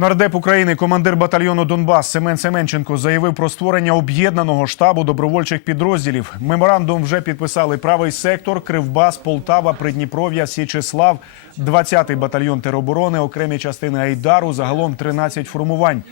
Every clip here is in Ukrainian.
Нардеп України, командир батальйону Донбас Семен Семенченко заявив про створення об'єднаного штабу добровольчих підрозділів. Меморандум вже підписали правий сектор, Кривбас, Полтава, Придніпров'я, Січеслав, 20-й батальйон тероборони, окремі частини Айдару, загалом 13 формувань.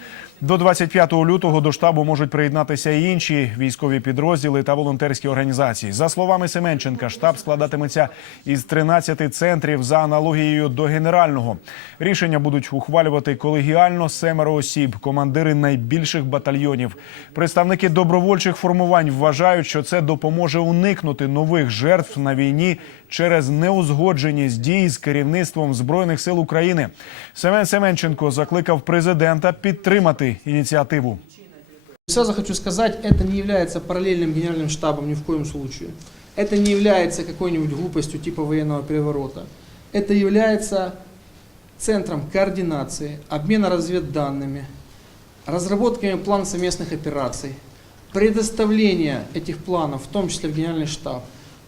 До 25 лютого до штабу можуть приєднатися і інші військові підрозділи та волонтерські організації. За словами Семенченка, штаб складатиметься із 13 центрів за аналогією до генерального. Рішення будуть ухвалювати колегіально семеро осіб, командири найбільших батальйонів. Представники добровольчих формувань вважають, що це допоможе уникнути нових жертв на війні через неузгодженість дій з керівництвом збройних сил України. Семен Семенченко закликав президента підтримати ініціативу. Сразу хочу сказать, это не является параллельным генеральным штабом ни в коем случае. Это не является какой-нибудь глупостью типа военного переворота. Это является центром координации, обмена разведданными, разработками плана совместных операций, предоставления этих планов, в том числе в генеральный штаб,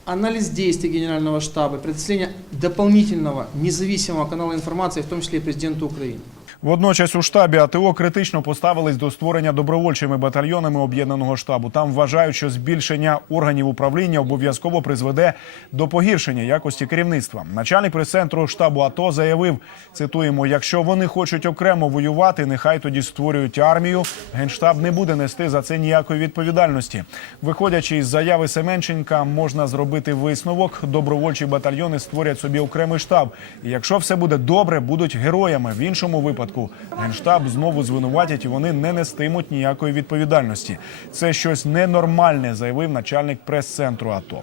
анализ действий генерального штаба, предоставление дополнительного независимого канала информации, в том числе и президенту Украины. Водночас у штабі АТО критично поставились до створення добровольчими батальйонами об'єднаного штабу. Там вважають, що збільшення органів управління обов'язково призведе до погіршення якості керівництва. Начальник прес-центру штабу АТО заявив: цитуємо: якщо вони хочуть окремо воювати, нехай тоді створюють армію. Генштаб не буде нести за це ніякої відповідальності. Виходячи із заяви Семенченка, можна зробити висновок. Добровольчі батальйони створять собі окремий штаб. І якщо все буде добре, будуть героями. В іншому випадку генштаб знову звинуватять і вони не нестимуть ніякої відповідальності. Це щось ненормальне, заявив начальник прес-центру АТО.